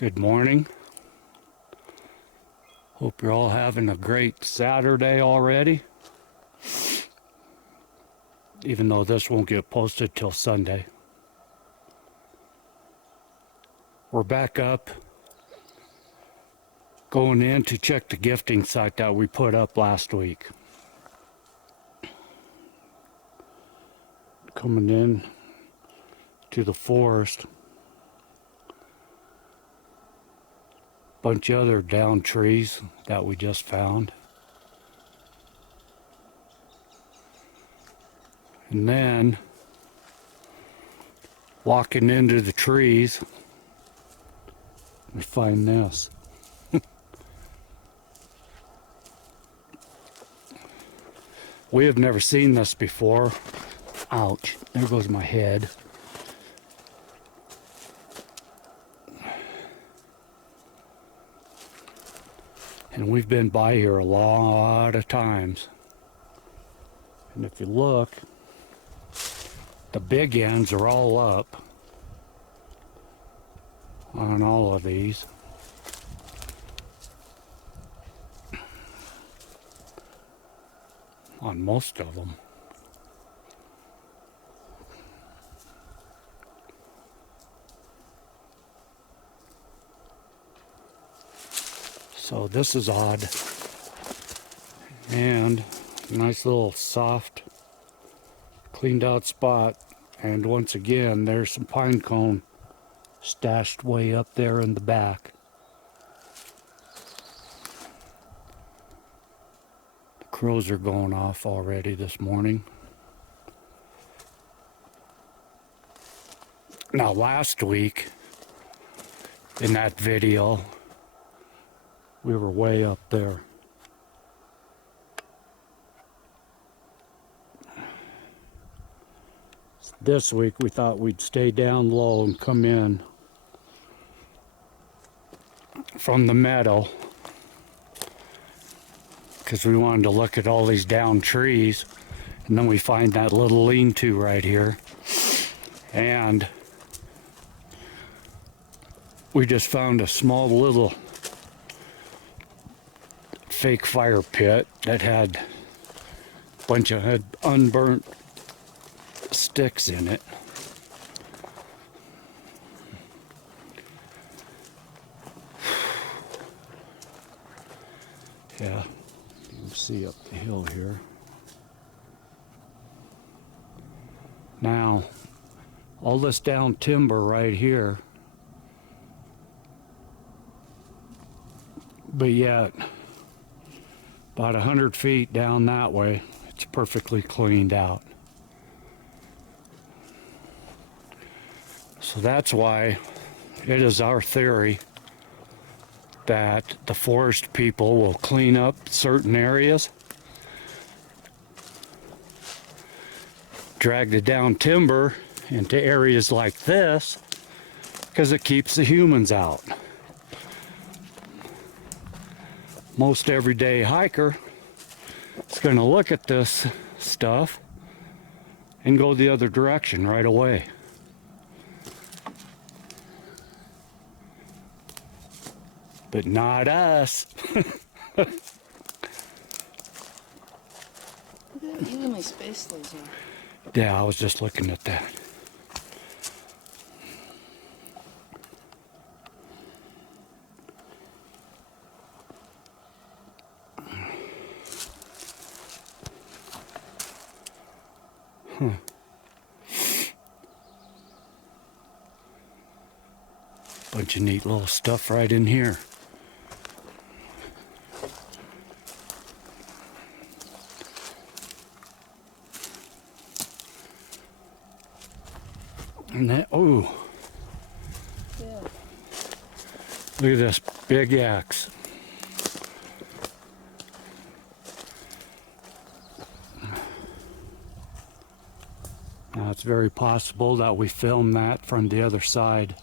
Good morning. Hope you're all having a great Saturday already. Even though this won't get posted till Sunday. We're back up, going in to check the gifting site that we put up last week. Coming in to the forest. Bunch of other down trees that we just found. And then walking into the trees, we find this. We have never seen this before. Ouch, there goes my head. And we've been by here a lot of times. And if you look, the big ends are all up on all of these. On most of them. So this is odd. And nice little soft, cleaned out spot. And once again, there's some pine cone stashed way up there in the back. The crows are going off already this morning. Now last week, in that video, we were way up there. This week we thought we'd stay down low and come in from the meadow because we wanted to look at all these down trees, and then we find that little lean-to right here, and we just found a small little fake fire pit that had a bunch of unburnt sticks in it. Yeah, you can see up the hill here. Now, all this down timber right here, but yet about 100 feet down that way, it's perfectly cleaned out. So that's why it is our theory that the forest people will clean up certain areas, drag the down timber into areas like this, because it keeps the humans out. Most everyday hiker is going to look at this stuff and go the other direction right away. But not us. Look at that evenly spaced laser. Yeah, I was just looking at that. Bunch of neat little stuff right in here. And that, oh, Yeah. look at this big axe. Now it's very possible that we filmed that from the other side.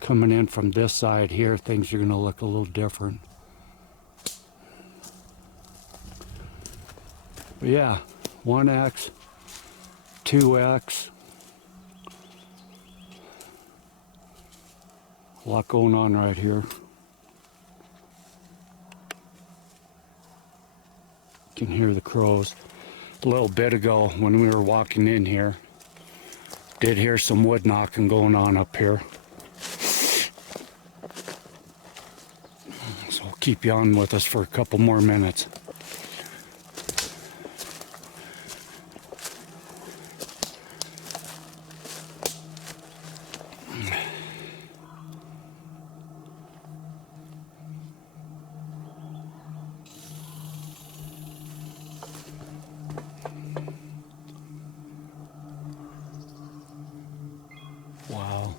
Coming in from this side here, things are going to look a little different. But yeah, 1X, 2X, A lot going on right here. You can hear the crows. A little bit ago when we were walking in here, did hear some wood knocking going on up here. So I'll keep you on with us for a couple more minutes. Wow.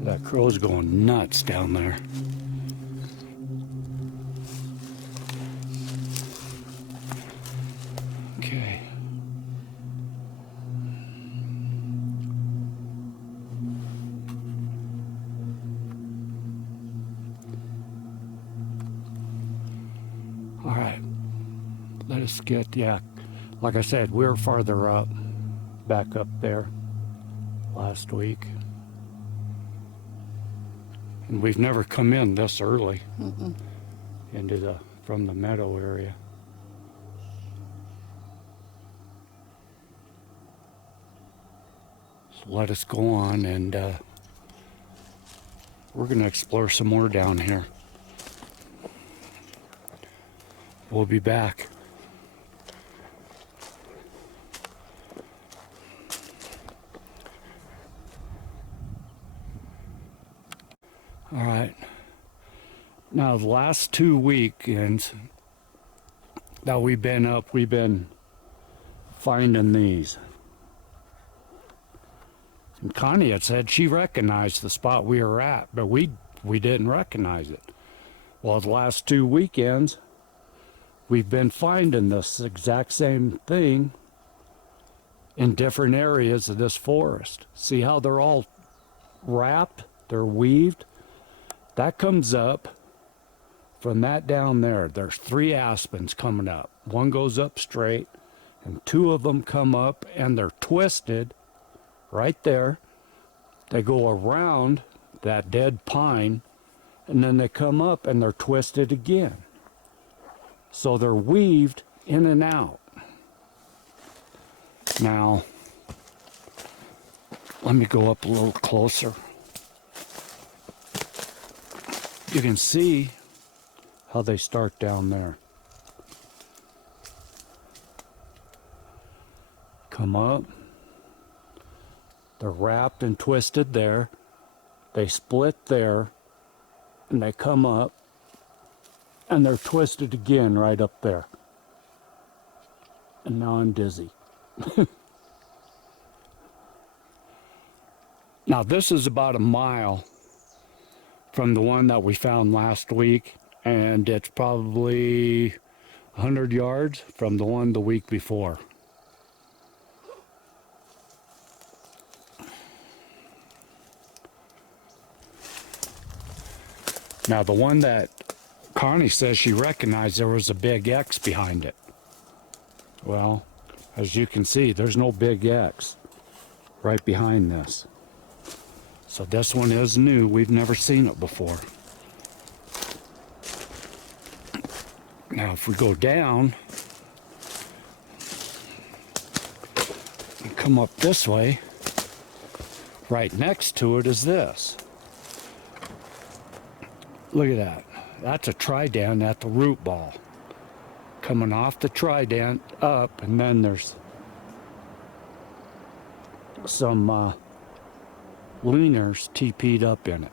That crow's going nuts down there. Okay. All right. Let us get, yeah, like I said, we were farther up, back up there last week. And we've never come in this early into from the meadow area. So let us go on, and we're going to explore some more down here. We'll be back. All right. Now, the last 2 weekends that we've been up, we've been finding these. And Connie had said she recognized the spot we were at, but we didn't recognize it. Well, the last 2 weekends, we've been finding this exact same thing in different areas of this forest. See how they're all wrapped? They're weaved. That comes up from that down there. There's 3 aspens coming up. One goes up straight, and 2 of them come up, and they're twisted right there. They go around that dead pine, and then they come up, and they're twisted again. So they're weaved in and out. Now, let me go up a little closer. You can see how they start down there. Come up. They're wrapped and twisted there. They split there. And they come up. And they're twisted again right up there. And now I'm dizzy. Now this is about a mile from the one that we found last week, and it's probably 100 yards from the one the week before. Now the one that Connie says she recognized, there was a big X behind it. Well, as you can see, there's no big X right behind this. So this one is new. We've never seen it before. Now if we go down and come up this way, right next to it is this. Look at that. That's a trident at the root ball. Coming off the trident up, and then there's some leaners TP'd up in it.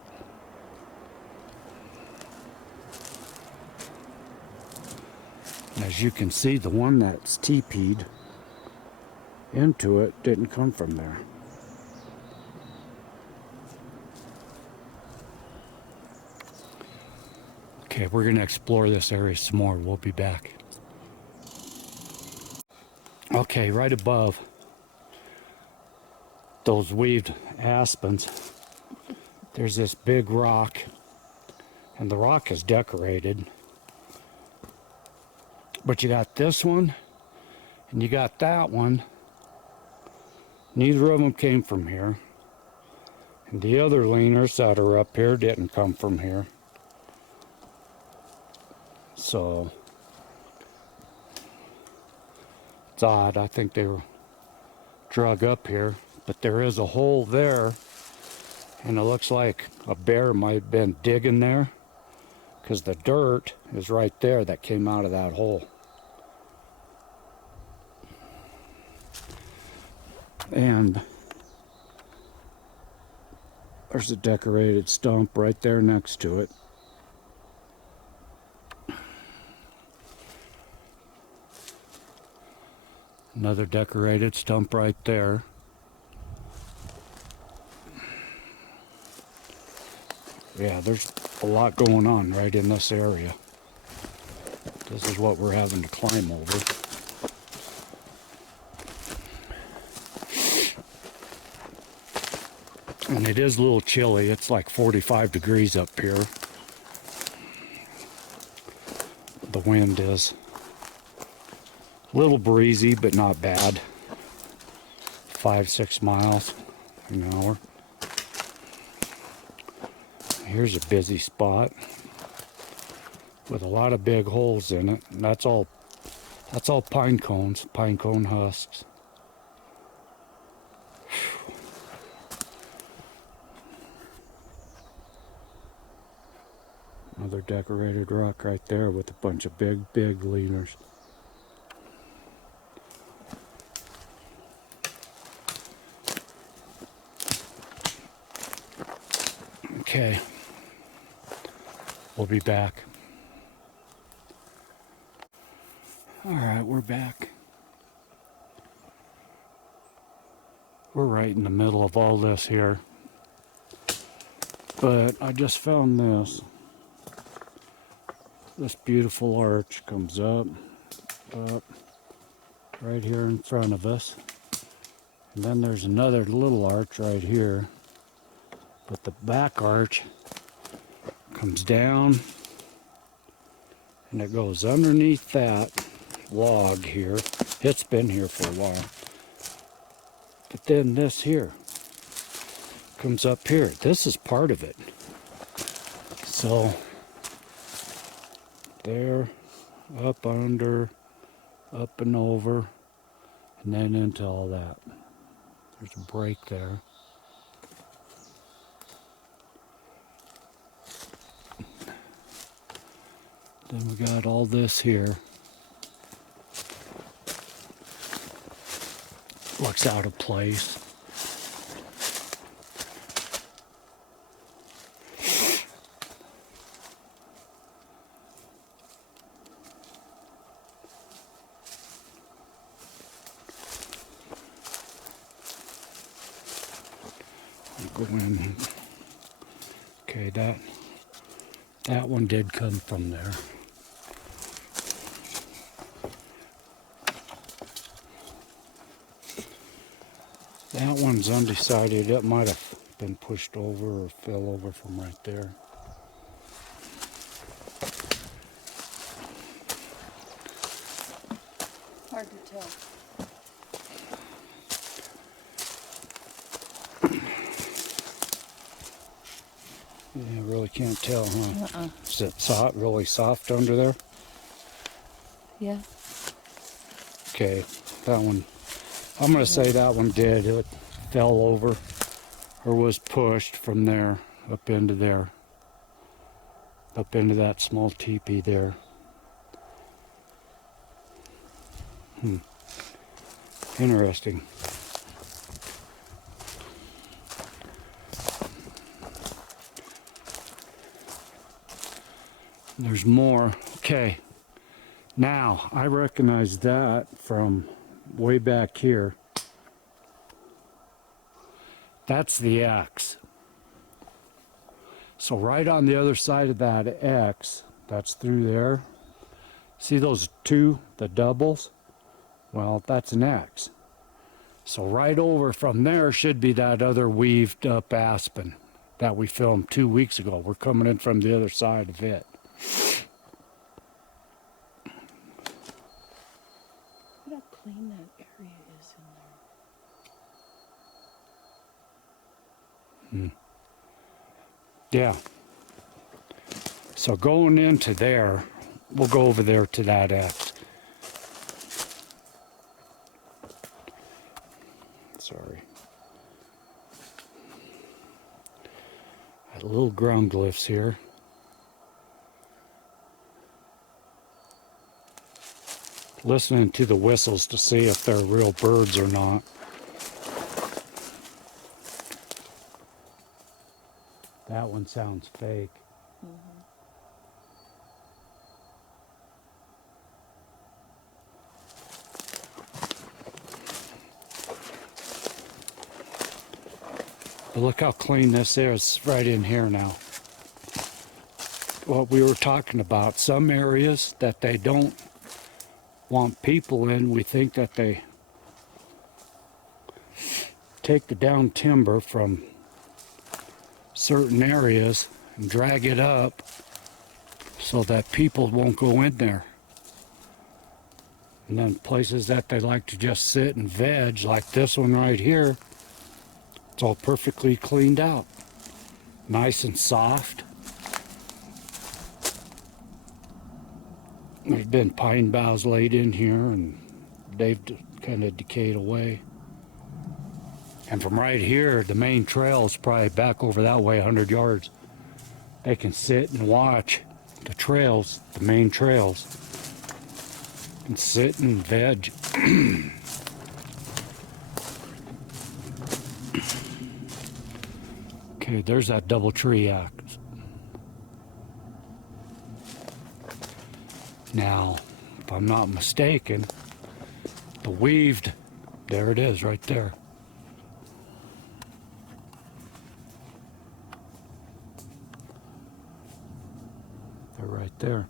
And as you can see, the one that's TP'd into it didn't come from there. Okay, we're going to explore this area some more. We'll be back. Okay, right above those weaved aspens, there's this big rock, and the rock is decorated. But you got this one, and you got that one, Neither of them came from here. And the other leaners that are up here didn't come from here. So it's odd. I think they were drug up here. But there is a hole there. And it looks like a bear might have been digging there. Because the dirt is right there that came out of that hole. And there's a decorated stump right there next to it. Another decorated stump right there. Yeah, there's a lot going on right in this area. This is what we're having to climb over. And it is a little chilly. It's like 45 degrees up here. The wind is a little breezy, but not bad. 5-6 miles an hour. Here's a busy spot with a lot of big holes in it. And that's all pine cones, pine cone husks. Another decorated rock right there with a bunch of big leaners. Okay, we'll be back. All right, we're back. We're right in the middle of all this here. But I just found this. This beautiful arch comes up, right here in front of us. And then there's another little arch right here. But the back arch comes down and it goes underneath that log here. It's been here for a while. But then this here comes up here. This is part of it. So there, up under, up and over, and then into all that. There's a break there. Then we got all this here. Looks out of place. Go in. Okay, that one did come from there. That one's undecided. It might have been pushed over or fell over from right there. Hard to tell. Yeah, really can't tell, huh? Uh-uh. Is it really soft under there? Yeah. Okay, that one, I'm going to say that one did. It fell over or was pushed from there up into there. Up into that small teepee there. Interesting. There's more. Okay. Now, I recognize that from way back here. That's the X. So right on the other side of that X, that's through there. See those two, the doubles? Well, that's an X. So right over from there should be that other weaved up aspen that we filmed 2 weeks ago. We're coming in from the other side of it. Look how clean that area is in there. Yeah. So going into there, we'll go over there to that X. Sorry. Got little ground glyphs here. Listening to the whistles to see if they're real birds or not. That one sounds fake. But look how clean this is right in here now. What we were talking about, some areas that they don't want people in, we think that they take the down timber from certain areas and drag it up so that people won't go in there. And then places that they like to just sit and veg, like this one right here, it's all perfectly cleaned out. Nice and soft. There's been pine boughs laid in here and they've kind of decayed away. And from right here, the main trail is probably back over that way 100 yards. They can sit and watch the trails, the main trails, and sit and veg. Okay, there's that double tree axe. Now, if I'm not mistaken, the weaved, there it is right there. They're right there.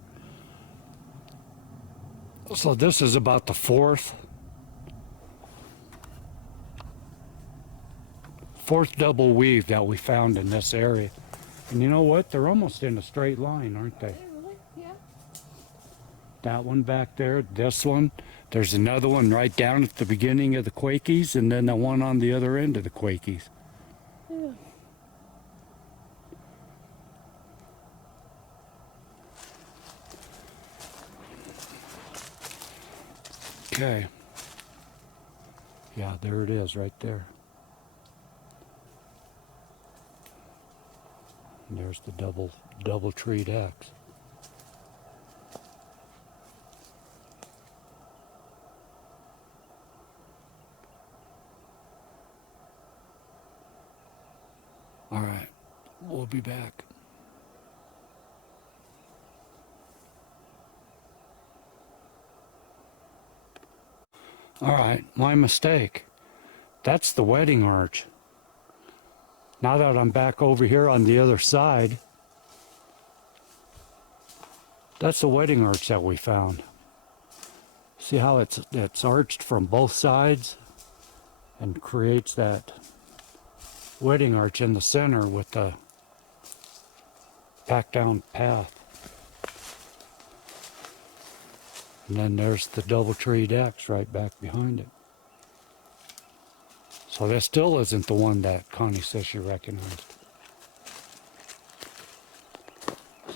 So this is about the fourth double weave that we found in this area. And you know what? They're almost in a straight line, aren't they? Really? Yeah. That one back there, this one. There's another one right down at the beginning of the Quakies, and then the one on the other end of the Quakies. Yeah. Okay. Yeah, there it is right there. And there's the double treed X. All right, we'll be back. All right, my mistake. That's the wedding arch. Now that I'm back over here on the other side, that's the wedding arch that we found. See how it's arched from both sides and creates that wedding arch in the center with the back down path. And then there's the double treed X right back behind it. So that still isn't the one that Connie says she recognized.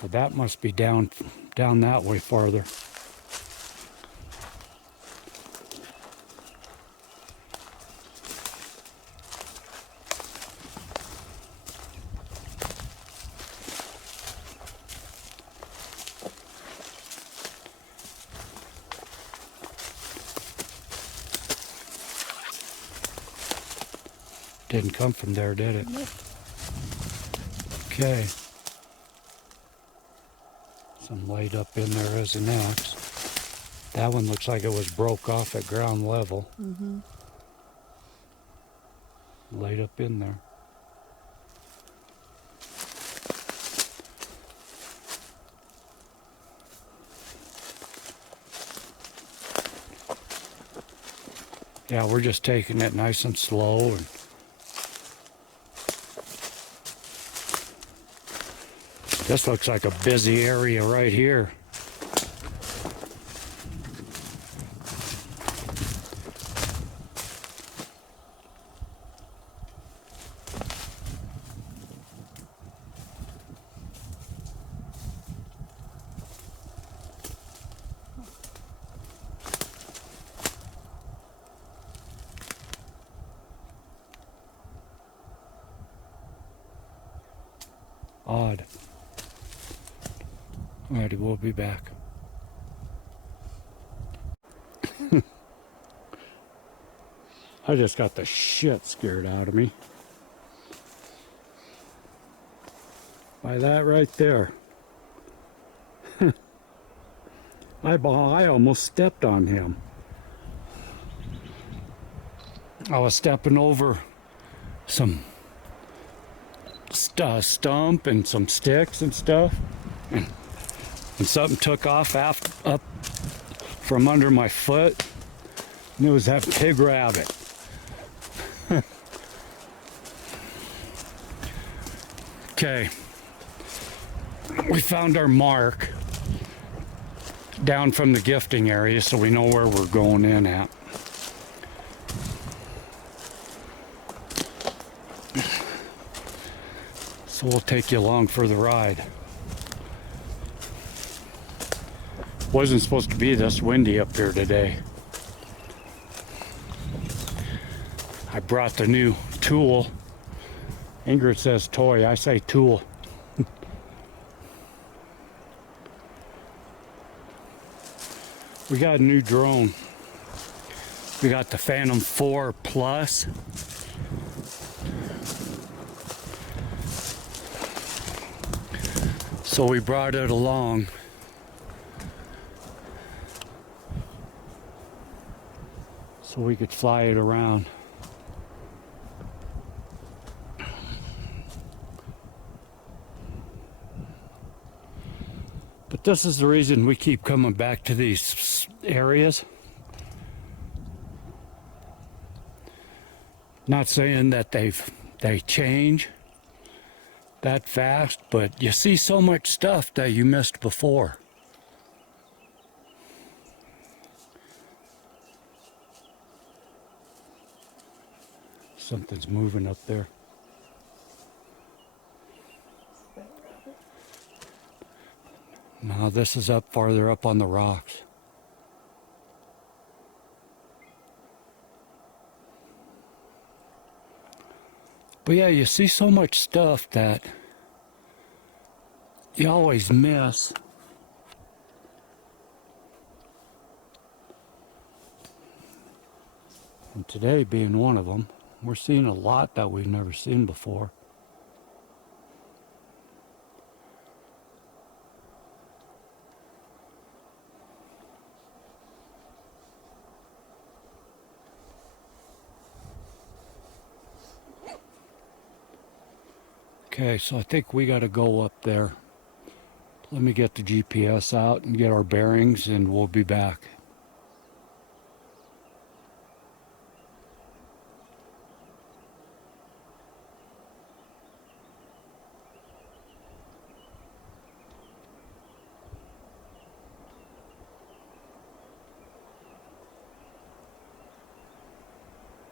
So that must be down that way farther. Didn't come from there, did it? Nope. Okay. Some laid up in there as an axe. That one looks like it was broke off at ground level. Mm-hmm. Laid up in there. Yeah, we're just taking it nice and slow. And this looks like a busy area right here. Alrighty, we'll be back. I just got the shit scared out of me by that right there. I almost stepped on him. I was stepping over some stump and some sticks and stuff, and something took off up from under my foot, and it was that pig rabbit. Okay, we found our mark down from the gifting area, so we know where we're going in at. So we'll take you along for the ride. Wasn't supposed to be this windy up here today. I brought the new tool. Ingrid says toy, I say tool. We got a new drone. We got the Phantom 4 Plus. So we brought it along. So we could fly it around. But this is the reason we keep coming back to these areas. Not saying that they change that fast, but you see so much stuff that you missed before. Something's moving up there. No, this is up farther up on the rocks. But yeah, you see so much stuff that you always miss. And today being one of them, we're seeing a lot that we've never seen before. Okay, so I think we got to go up there. Let me get the GPS out and get our bearings, and we'll be back.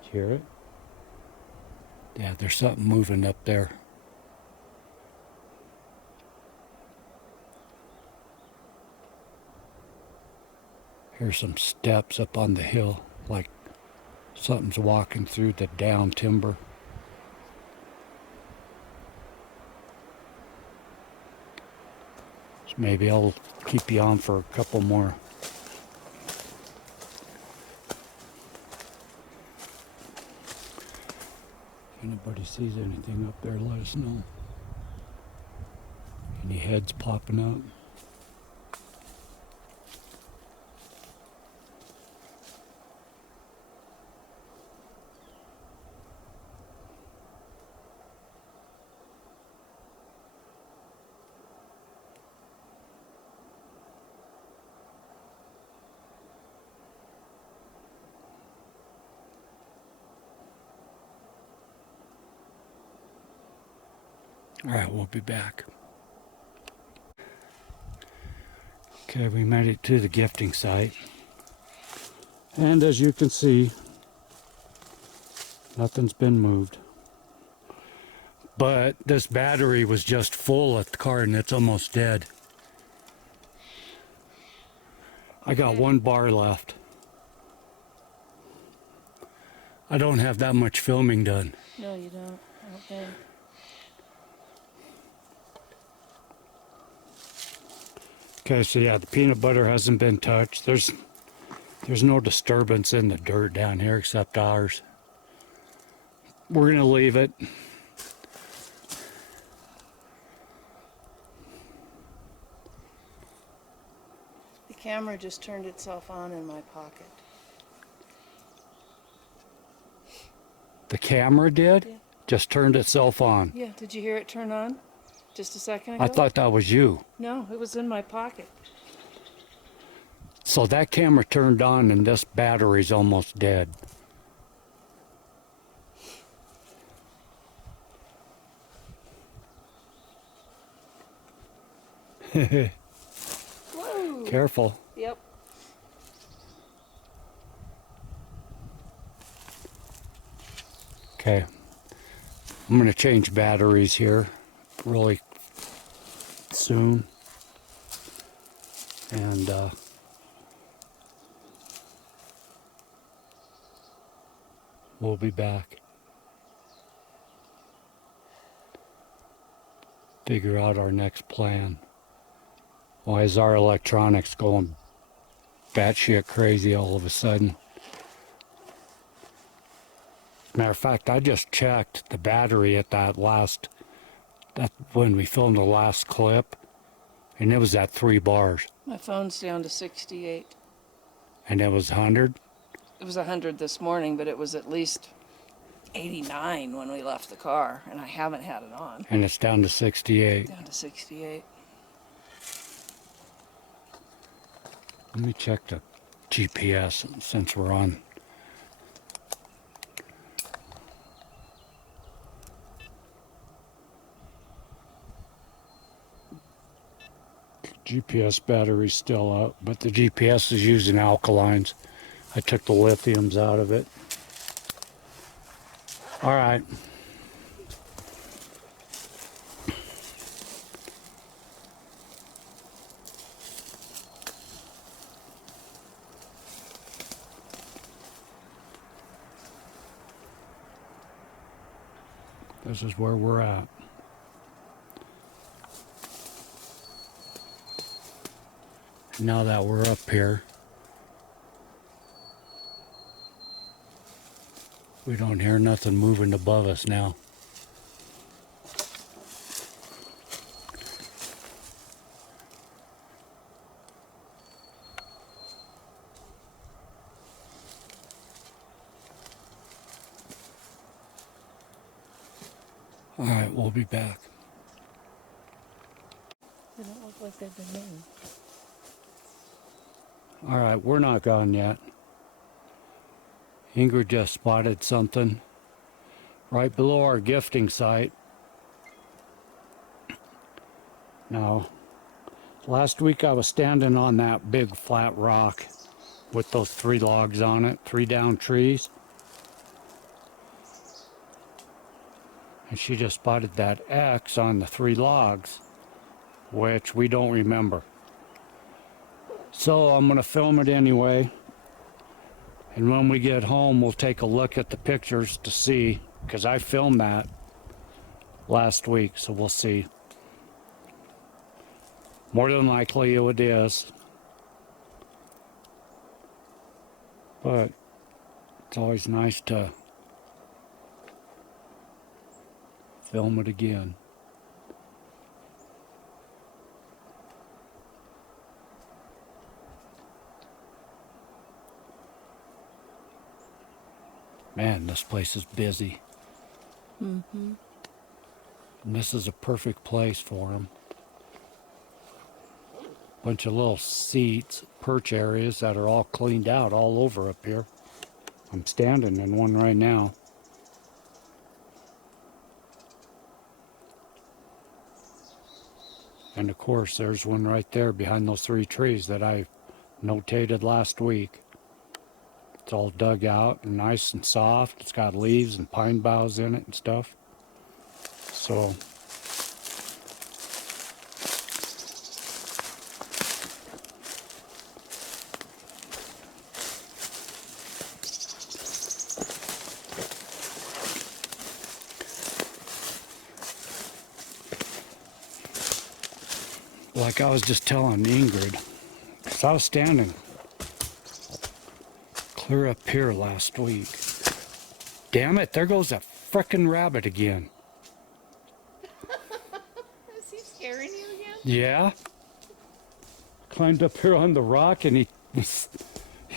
Did you hear it? Yeah, there's something moving up there. Here's some steps up on the hill, like something's walking through the down timber. So maybe I'll keep you on for a couple more. If anybody sees anything up there, let us know. Any heads popping up? All right, we'll be back. Okay, we made it to the gifting site. And as you can see, nothing's been moved. But this battery was just full at the car and it's almost dead. I got one bar left. I don't have that much filming done. No, you don't. I don't think. Okay, so yeah, the peanut butter hasn't been touched. There's no disturbance in the dirt down here except ours. We're gonna leave it. The camera just turned itself on in my pocket. The camera did? Yeah. Just turned itself on. Yeah, did you hear it turn on just a second ago? I thought that was you. No, it was in my pocket. So that camera turned on and this battery's almost dead. Whoa! Careful. Yep. Okay. I'm going to change batteries here really soon. And we'll be back. Figure out our next plan. Why is our electronics going batshit crazy all of a sudden? Matter of fact, I just checked the battery at that when we filmed the last clip, and it was at 3 bars. My phone's down to 68. And it was 100? It was 100 this morning, but it was at least 89 when we left the car, and I haven't had it on. And it's down to 68. Down to 68. Let me check the GPS since we're on. GPS battery's still up, but the GPS is using alkalines. I took the lithiums out of it. All right. This is where we're at. Now that we're up here, we don't hear nothing moving above us now. All right, we'll be back. They don't look like they've been moving. All right, we're not gone yet. Ingrid just spotted something right below our gifting site. Now, last week I was standing on that big flat rock with those 3 logs on it, 3 down trees. And she just spotted that X on the 3 logs, which we don't remember. So I'm going to film it anyway. And when we get home, we'll take a look at the pictures to see, because I filmed that last week, so we'll see. More than likely it is. But it's always nice to film it again. Man, this place is busy. Mm-hmm. And this is a perfect place for them. Bunch of little seats, perch areas that are all cleaned out all over up here. I'm standing in one right now. And of course, there's one right there behind those 3 trees that I notated last week. It's all dug out and nice and soft. It's got leaves and pine boughs in it and stuff. So like I was just telling Ingrid, 'cause I was standing clear up here last week. Damn it, there goes a frickin' rabbit again. Is he scaring you again? Yeah. Climbed up here on the rock and he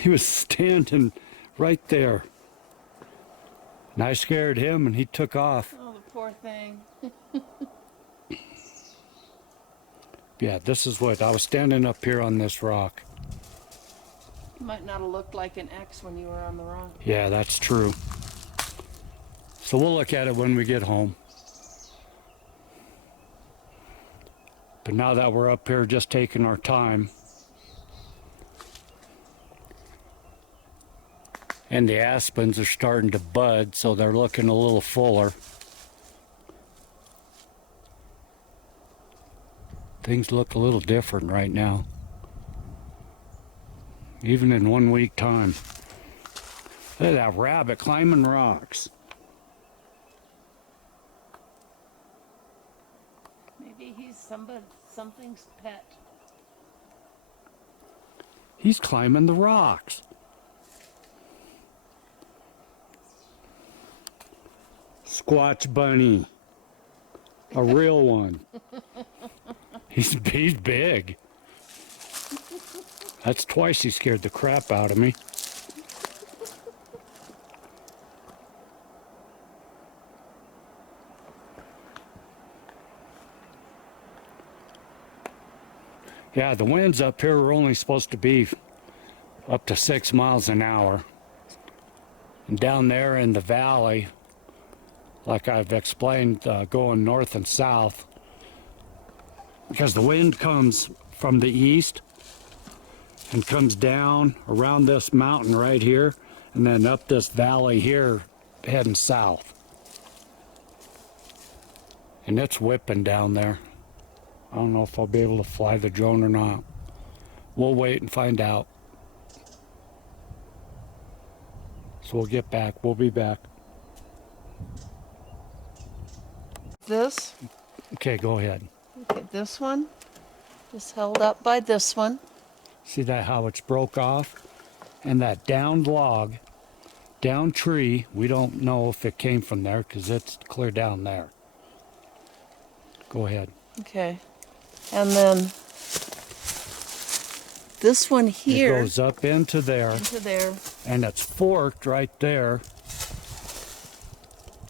was standing right there. And I scared him and he took off. Oh, the poor thing. Yeah, this is what I was standing up here on this rock. You might not have looked like an X when you were on the rock. Yeah, that's true. So we'll look at it when we get home. But now that we're up here just taking our time, and the aspens are starting to bud, so they're looking a little fuller. Things look a little different right now. Even in 1 week time. Look at that rabbit climbing rocks. Maybe he's something's pet. He's climbing the rocks. SquatchBunny. A real one. He's big. That's twice he scared the crap out of me. Yeah, the winds up here are only supposed to be up to 6 miles an hour. And down there in the valley, like I've explained, going north and south, because the wind comes from the east and comes down around this mountain right here and then up this valley here heading south. And it's whipping down there. I don't know if I'll be able to fly the drone or not. We'll wait and find out. So we'll get back. We'll be back. This? Okay, go ahead. Okay, this one is held up by this one. See that how it's broke off? And that downed log, down tree, we don't know if it came from there because it's clear down there. Go ahead. Okay. And then this one here It goes up into there. into there. And it's forked right there.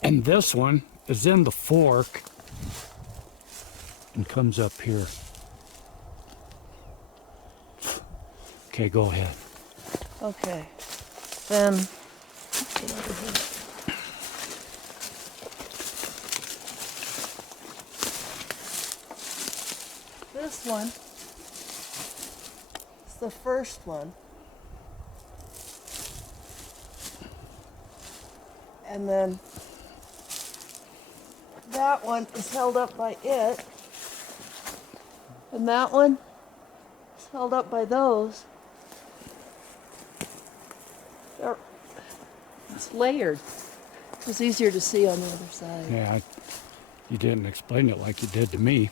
And this one is in the fork and comes up here. Okay, go ahead. Okay. Then get over here. This one is the first one. And then that one is held up by it. And that one is held up by those. It's layered. It was easier to see on the other side. Yeah, you didn't explain it like you did to me.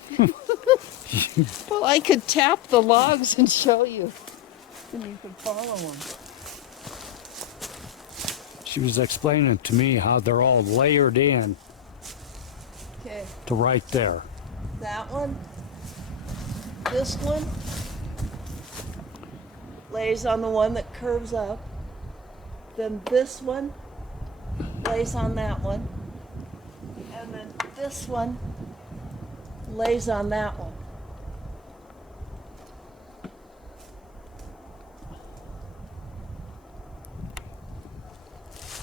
Well, I could tap the logs and show you, and you could follow them. She was explaining to me how they're all layered in Okay, to right there. that one, this one, lays on the one that curves up. Then this one lays on that one. And then this one lays on that one.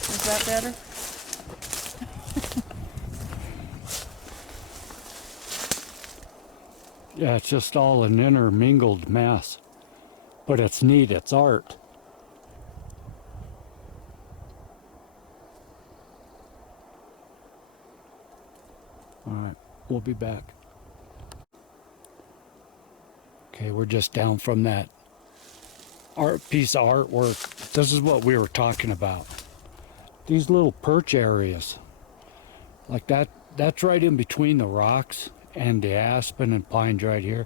Is that better? Yeah, it's just all an intermingled mess. But it's neat, it's art. Alright, we'll be back. Okay, we're just down from that art piece of artwork. This is what we were talking about. These little perch areas. Like that's right in between the rocks and the aspen and pines right here.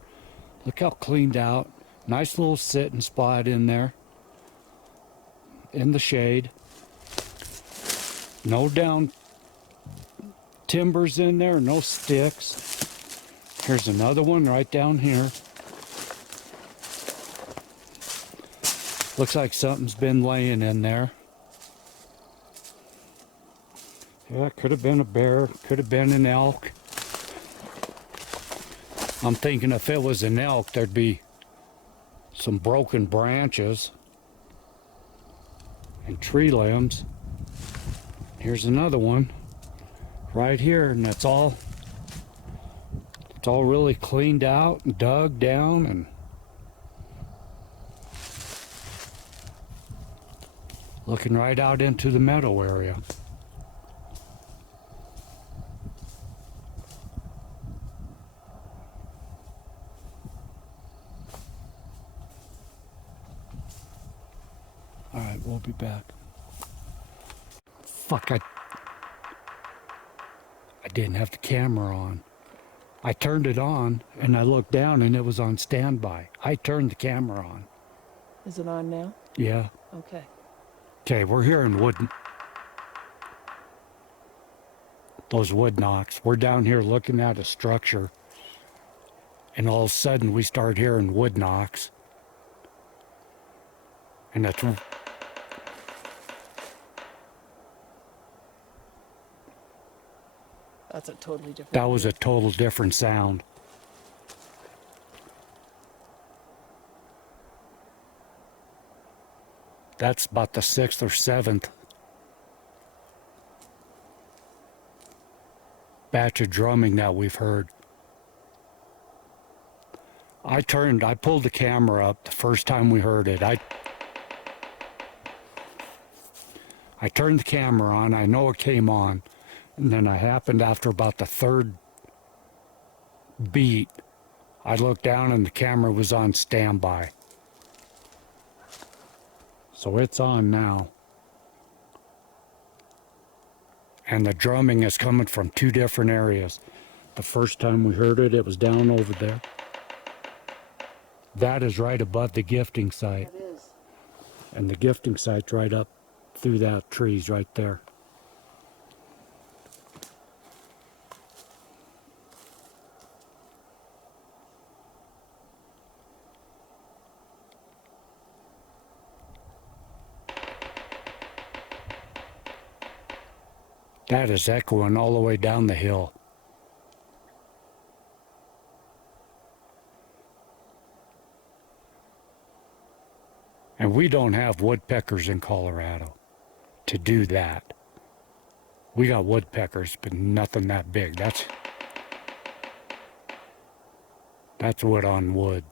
Look how cleaned out. Nice little sitting spot in there. In the shade. No down timbers in there, no sticks. Here's another one right down here. Looks like something's been laying in there. Yeah, could have been a bear, could have been an elk. I'm thinking if it was an elk, there'd be some broken branches and tree limbs. Here's another one right here, and it's all really cleaned out and dug down and looking right out into the meadow area. All right, we'll be back. Fuck, I didn't have the camera on. I turned it on and I looked down and it was on standby. I turned the camera on. Is it on now? Yeah. Okay. Okay, we're hearing those wood knocks. We're down here looking at a structure, and all of a sudden we start hearing wood knocks. And that's a totally different. that was a total different sound. That's about the 6th or 7th batch of drumming that we've heard. I pulled the camera up the first time we heard it. I turned the camera on, I know it came on, and then I happened after about the 3rd beat, I looked down and the camera was on standby. So it's on now. And the drumming is coming from 2 different areas. The first time we heard it, it was down over there. That is right above the gifting site. It is. And the gifting site's right up through that trees right there. That is echoing all the way down the hill. And we don't have woodpeckers in Colorado to do that. We got woodpeckers, but nothing that big. That's wood on wood.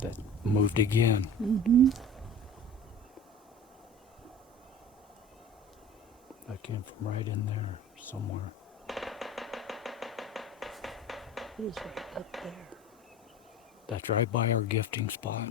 That moved again. Mm-hmm. That came from right in there somewhere. It was right up there. That's right by our gifting spot.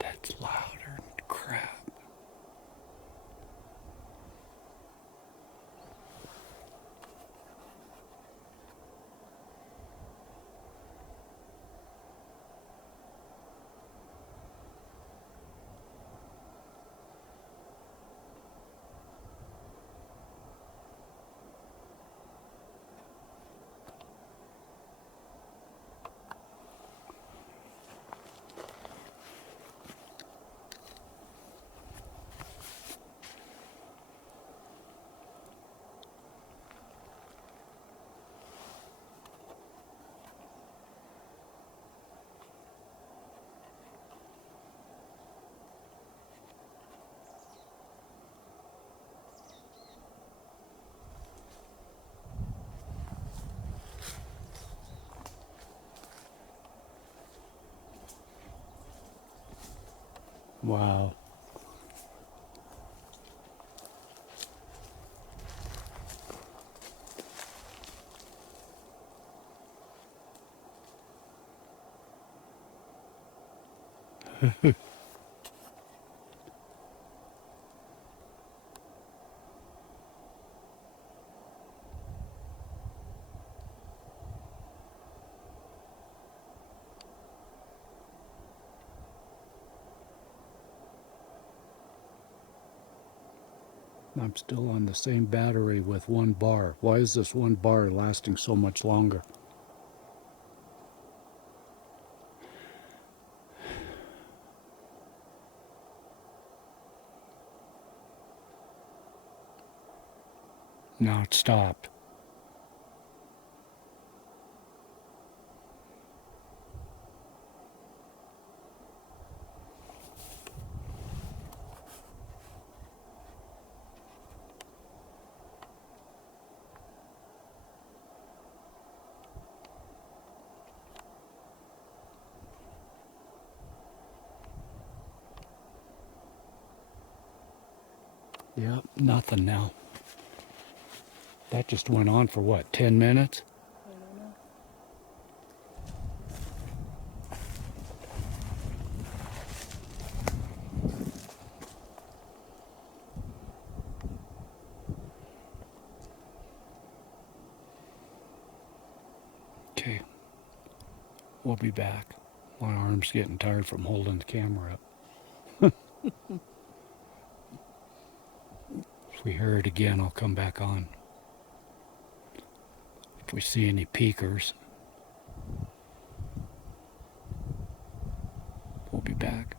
That's louder than crap. Wow. I'm still on the same battery with one bar. Why is this one bar lasting so much longer? Now it stopped. Yep, nothing now. That just went on for what, 10 minutes? I don't know. Okay, we'll be back. My arm's getting tired from holding the camera up. If we hear it again, I'll come back on. If we see any peekers, we'll be back.